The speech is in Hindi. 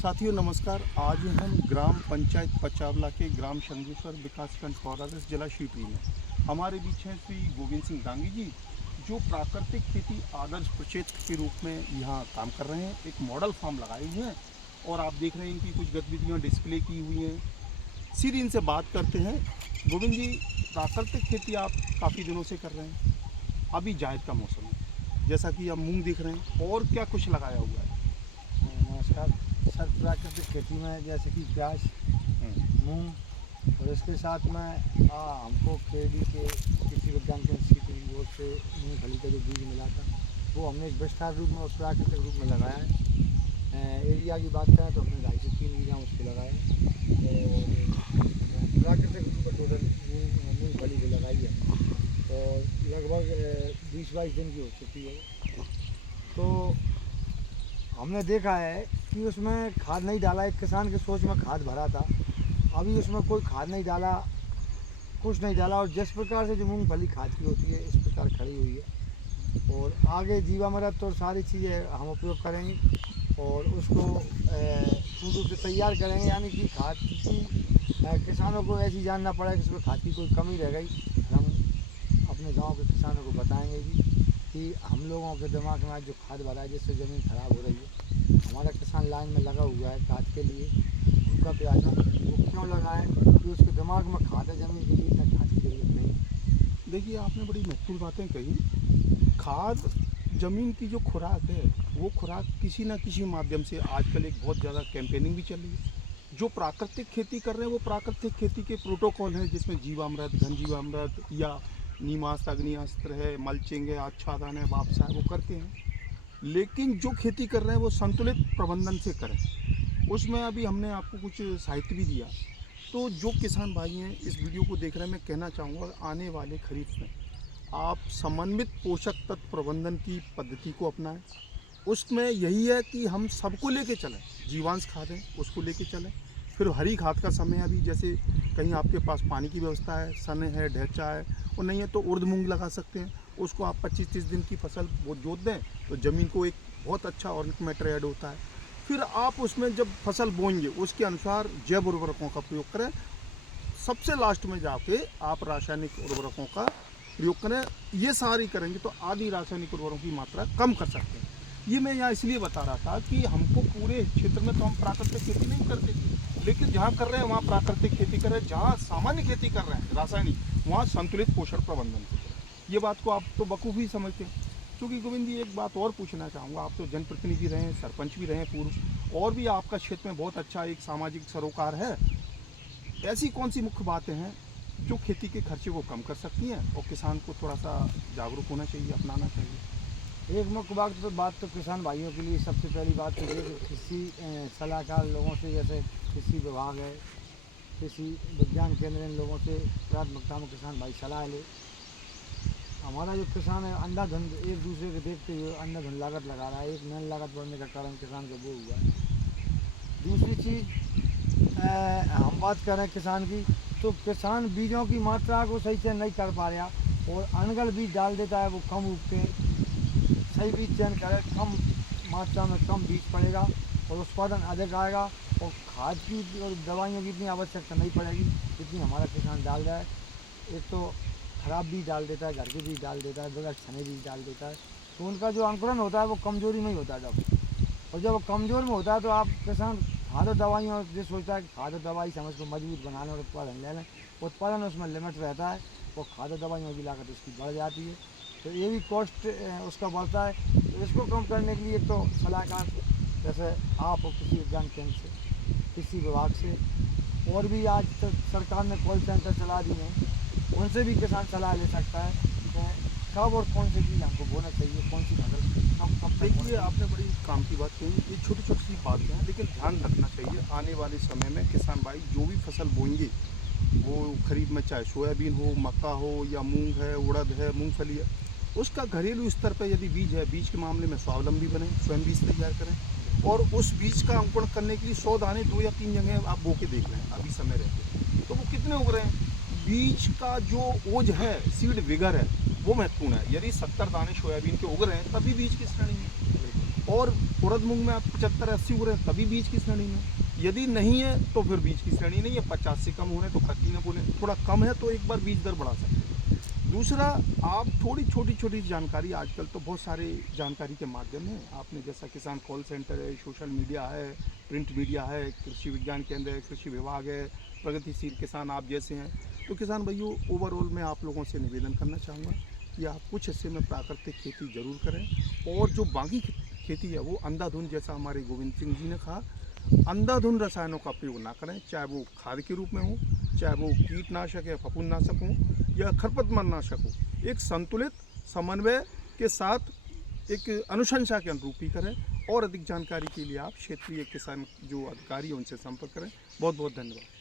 साथियों नमस्कार। आज हम ग्राम पंचायत पचावला के ग्राम शंगेश्वर विकासखंड कौरादस जिला शिवपुरी में हमारे बीच हैं श्री गोविंद सिंह डांगी जी, जो प्राकृतिक खेती आदर्श प्रक्षेत्र के रूप में यहाँ काम कर रहे हैं। एक मॉडल फार्म लगाए हुए हैं और आप देख रहे हैं कि कुछ गतिविधियाँ डिस्प्ले की हुई हैं। सीधे इनसे बात करते हैं। गोविंद जी, प्राकृतिक खेती आप काफ़ी दिनों से कर रहे हैं, अभी जायद का मौसम है, जैसा कि आप मूंग देख रहे हैं, और क्या कुछ लगाया हुआ है? नमस्कार सर। प्राकृतिक खेती में जैसे कि प्याज, मूंग और इसके साथ में हमको केडी के कृषि विज्ञान केंद्र की ओर से मूंगफली का जो बीज मिला था वो हमने एक विस्तार रूप में और प्राकृतिक रूप में लगाया है। एरिया की बात करें तो हमने 2.5 से 3 बीघा उस पर लगाए और प्राकृतिक रूप में टोटल मूंगफली भी लगाई है और लगभग 20-22 दिन की हो चुकी है। तो हमने देखा है कि उसमें खाद नहीं डाला। एक किसान की सोच में खाद भरा था, अभी उसमें कोई खाद नहीं डाला, कुछ नहीं डाला, और जिस प्रकार से जो मूंगफली खाद की होती है इस प्रकार खड़ी हुई है। और आगे जीवामृत और सारी चीज़ें हम उपयोग करेंगे और उसको पूर्ण रूप से तैयार करेंगे, यानी कि खाद की किसानों को ऐसी जानना पड़ा कि इसमें खाद की कोई कमी रह गई। हम अपने गाँव के किसानों को बताएँगे कि हम लोगों के दिमाग में आज जो खाद भरा है जिससे ज़मीन खराब हो रही है, हमारा किसान लाइन में लगा हुआ है खाद के लिए, उनका प्रयास है वो क्यों लगाएं कि उसके दिमाग में खाद है, ज़मीन के लिए इतना खाद की जरूरत नहीं। देखिए, आपने बड़ी महत्वपूर्ण बातें कही। खाद ज़मीन की जो खुराक है, वो खुराक किसी न किसी माध्यम से आजकल एक बहुत ज़्यादा कैंपेनिंग भी चल रही है। जो प्राकृतिक खेती कर रहे हैं वो प्राकृतिक खेती के प्रोटोकॉल हैं, जिसमें जीवामृत, घन जीवामृत या नीमास्त्र, अग्निअस्त्र है, मल्चिंग है, आच्छादन है, वापसा है, वो करते हैं। लेकिन जो खेती कर रहे हैं वो संतुलित प्रबंधन से करें। उसमें अभी हमने आपको कुछ साहित्य भी दिया। तो जो किसान भाई हैं इस वीडियो को देख रहे हैं, मैं कहना चाहूँगा आने वाले खरीफ में आप समन्वित पोषक तत्व प्रबंधन की पद्धति को अपनाएं। उसमें यही है कि हम सबको लेके चलें। जीवांश खाद है उसको लेके चलें। फिर हरी खाद का समय अभी, जैसे कहीं आपके पास पानी की व्यवस्था है, सन है, ढैचा है, और नहीं है तो उर्द मूंग लगा सकते हैं। उसको आप 25-30 दिन की फसल वो जोत दें तो ज़मीन को एक बहुत अच्छा ऑर्गेनिक मैटर ऐड होता है। फिर आप उसमें जब फसल बोएंगे उसके अनुसार जैव उर्वरकों का प्रयोग करें। सबसे लास्ट में जाके आप रासायनिक उर्वरकों का प्रयोग करें। ये सारी करेंगे तो आधी रासायनिक उर्वरकों की मात्रा कम कर सकते हैं। ये मैं यहाँ इसलिए बता रहा था कि हमको पूरे क्षेत्र में तो हम प्राकृतिक खेती नहीं करते, लेकिन जहाँ कर रहे हैं वहाँ प्राकृतिक खेती कर रहे हैं, जहाँ सामान्य खेती कर रहे हैं रासायनिक, वहाँ संतुलित पोषण प्रबंधन से करें। ये बात को आप तो बखूबी समझते हैं। क्योंकि गोविंद जी, एक बात और पूछना चाहूँगा, आप तो जनप्रतिनिधि रहे हैं, सरपंच भी रहे हैं पूर्व, और भी आपका क्षेत्र में बहुत अच्छा एक सामाजिक सरोकार है। ऐसी कौन सी मुख्य बातें हैं जो खेती के खर्चे को कम कर सकती हैं और किसान को थोड़ा सा जागरूक होना चाहिए, अपनाना चाहिए? एक मुख्य बात तो किसान भाइयों के लिए सबसे पहली बात तो ये कि किसी सलाहकार लोगों से, जैसे कृषि विभाग है, कृषि विज्ञान केंद्र, इन लोगों से प्राथमिकता में किसान भाई सलाह ले। हमारा जो किसान है अंधाधुंध एक दूसरे को देखते हुए अंधाधुंध लागत लगा रहा है। एक मेन लागत बढ़ने का कारण किसान को वो हुआ है। दूसरी चीज़ हम बात करें किसान की, तो किसान बीजों की मात्रा को सही से नहीं कर पा रहा और अनगढ़ बीज डाल देता है, वो कम उगते हैं। सही बीज चयन करें, कम मात्रा में कम बीज पड़ेगा और उत्पादन अधिक आएगा और खाद की और दवाइयों की इतनी आवश्यकता नहीं पड़ेगी जितनी हमारा किसान डाल रहा है। एक तो खराब बीज डाल देता है, घर के बीज डाल देता है, बगैर छने बीज डाल देता है, तो उनका जो अंकुरण होता है वो कमजोरी में ही होता है और जब वो कमज़ोर में होता है तो आप किसान खाद और दवाइयों से सोचता है कि खाद और दवाई से हम उसको मजबूत बनाने और उत्पादन ले लें। उत्पादन उसमें लिमिट रहता है और खाद और दवाइयों की लागत उसकी बढ़ जाती है, तो ये भी कॉस्ट उसका बढ़ता है। तो इसको कम करने के लिए तो सलाहकार जैसे आप और कृषि विज्ञान केंद्र से, कृषि विभाग से, और भी आज तक सरकार ने कॉल सेंटर चला दिए हैं, उनसे भी किसान सलाह ले सकता है तो कब और कौन सी चीज़ हमको बोना चाहिए, कौन सी फसल कब। देखिए, आपने बड़ी काम की बात कही। ये छोटी छोटी सी बातें हैं, लेकिन ध्यान रखना चाहिए। आने वाले समय में किसान भाई जो भी फसल बोएंगे, वो खरीफ में चाहे सोयाबीन हो, मक्का हो, या मूंग है, उड़द है, मूंगफली है, उसका घरेलू स्तर पर यदि बीज है, बीज के मामले में स्वावलंबी बने, स्वयं बीज तैयार करें और उस बीज का अंकुरण करने के लिए 100 दाने 2 या 3 जगह आप बो के देख लें अभी समय रहते, तो वो कितने उग रहे हैं। बीज का जो ओज है, सीड विगर है, वो महत्वपूर्ण है। यदि 70 दाने सोयाबीन के उग रहे हैं तभी बीज की श्रेणी है। और उड़द मूंग में आप 75-80 उड़ रहे हैं तभी बीज की श्रेणी में, यदि नहीं है तो फिर बीज की श्रेणी नहीं है। 50 से कम हो रहे हैं तो खती न बोले, थोड़ा कम है तो एक बार बीज दर बढ़ा सकते हैं। दूसरा, आप थोड़ी छोटी छोटी जानकारी, आजकल तो बहुत सारे जानकारी के माध्यम हैं, आपने जैसा किसान कॉल सेंटर है, सोशल मीडिया है, प्रिंट मीडिया है, कृषि विज्ञान केंद्र है, कृषि विभाग है, प्रगतिशील किसान आप जैसे हैं। तो किसान भाइयों, ओवरऑल मैं आप लोगों से निवेदन करना चाहूँगा कि आप कुछ हिस्से में प्राकृतिक खेती ज़रूर करें, और जो बाकी खेती है वो अंधाधुंध, जैसा हमारे गोविंद सिंह जी ने कहा, अंधाधुंध रसायनों का प्रयोग ना करें, चाहे वो खाद के रूप में हो, चाहे वो कीटनाशक या फफूंदनाशक हो या खरपतवारनाशक हो। एक संतुलित समन्वय के साथ एक अनुशंसा के अनुरूप ही करें। और अधिक जानकारी के लिए आप क्षेत्रीय किसान जो अधिकारी हैं उनसे संपर्क करें। बहुत बहुत धन्यवाद।